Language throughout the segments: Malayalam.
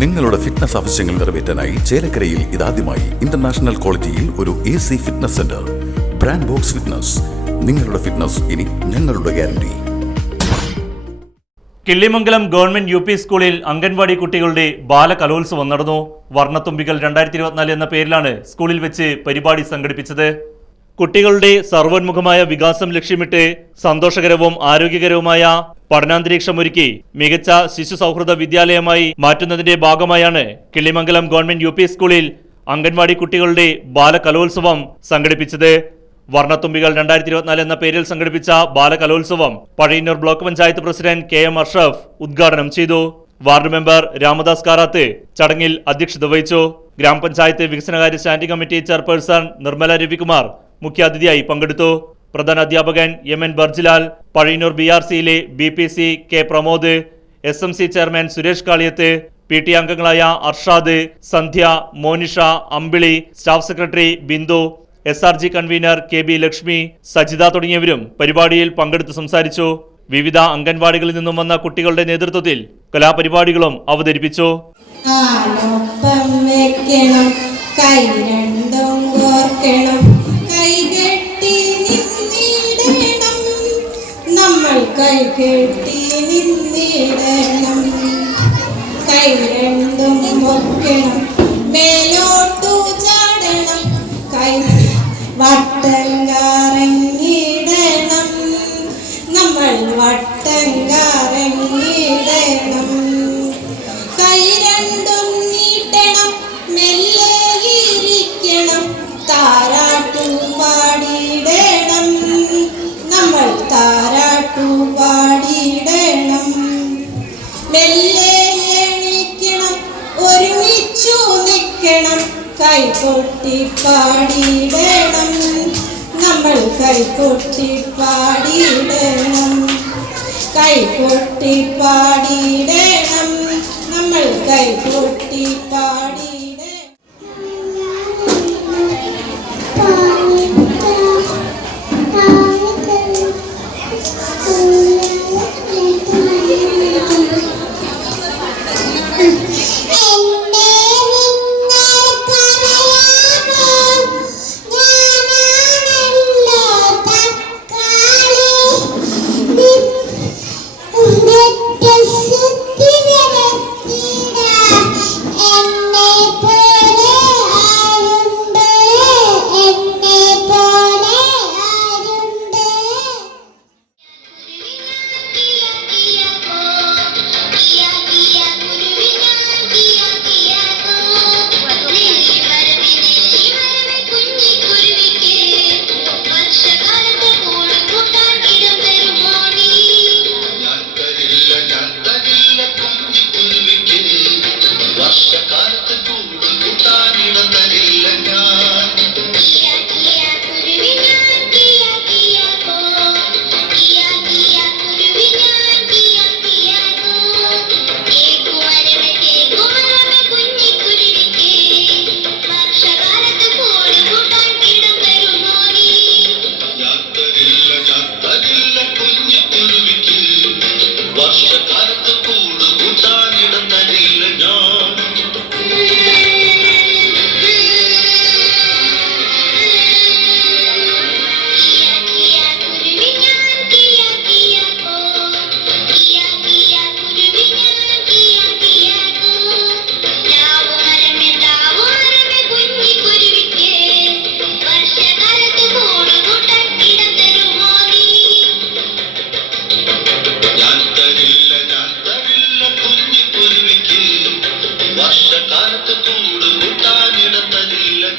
നിങ്ങളുടെ ഫിറ്റ്നസ് ആവശ്യങ്ങൾ നിറവേറ്റാനായി ചേലക്കരയിൽ ഇതാദ്യമായി ഇന്റർനാഷണൽ ക്വാളിറ്റിയിൽ ഒരു A C fitness centre brand box fitness നിങ്ങളുടെ ഫിറ്റ്നസ് ഇനി ഞങ്ങളുടെ guarantee Killimangalam government U P സ്കൂളിൽ അംഗൻവാടി കുട്ടികളുടെ ബാലകലോത്സവം നടന്നു. വർണത്തുമ്പികൾ രണ്ടായിരത്തി ഇരുപത്തിനാല് എന്ന പേരിലാണ് സ്കൂളിൽ വെച്ച് പരിപാടി സംഘടിപ്പിച്ചത്. കുട്ടികളുടെ സർവോന്മുഖമായ വികാസം ലക്ഷ്യമിട്ട് സന്തോഷകരവും ആരോഗ്യകരവുമായ പഠനാന്തരീക്ഷമൊരുക്കി മികച്ച ശിശു സൗഹൃദ വിദ്യാലയമായി മാറ്റുന്നതിന്റെ ഭാഗമായാണ് കിളിമംഗലം ഗവൺമെന്റ് യു സ്കൂളിൽ അംഗൻവാടി കുട്ടികളുടെ ബാലകലോത്സവം സംഘടിപ്പിച്ചത്. വർണത്തുമ്പികൾ രണ്ടായിരത്തി ഇരുപത്തിനാല് എന്ന പേരിൽ സംഘടിപ്പിച്ച ബാലകലോത്സവം Pazhayannur block panchayat president K M Ashraf ഉദ്ഘാടനം ചെയ്തു. വാർഡ് മെമ്പർ രാമദാസ് കാറാത്ത് ചടങ്ങിൽ അധ്യക്ഷത വഹിച്ചു. ഗ്രാമപഞ്ചായത്ത് വികസനകാര്യ standing committee chairperson Nirmala Ravikumar മുഖ്യാതിഥിയായി പങ്കെടുത്തു. പ്രധാന അധ്യാപകൻ M N Barjilal Pazhayannur B R സിയിലെ B P C K Pramod S M C chairman Suresh Kaliyath P T അംഗങ്ങളായ Arshad Sandhya Monisha Ambili staff secretary Bindu S R G convener K B Lakshmi Sajitha തുടങ്ങിയവരും പരിപാടിയിൽ പങ്കെടുത്ത് സംസാരിച്ചു. വിവിധ അംഗൻവാടികളിൽ നിന്നും വന്ന കുട്ടികളുടെ നേതൃത്വത്തിൽ കലാപരിപാടികളും അവതരിപ്പിച്ചു. കൈ രണ്ടും കോർക്കണം കൈ കെട്ടി നിന്നിടണം. കൈ രണ്ടും വെക്കണം മേലോട്ടു ചാടണം. കൈ വട്ടം കറങ്ങിടണം നമ്മൾ വട്ടം കൈ പാടി പാടിയിടണം നമ്മൾ കൈ കൊട്ടി പാടിയിടണം കൈ പാടി പാടിയിടണം നമ്മൾ കൈ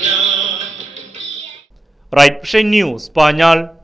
ഞാൻ. Right news Panjal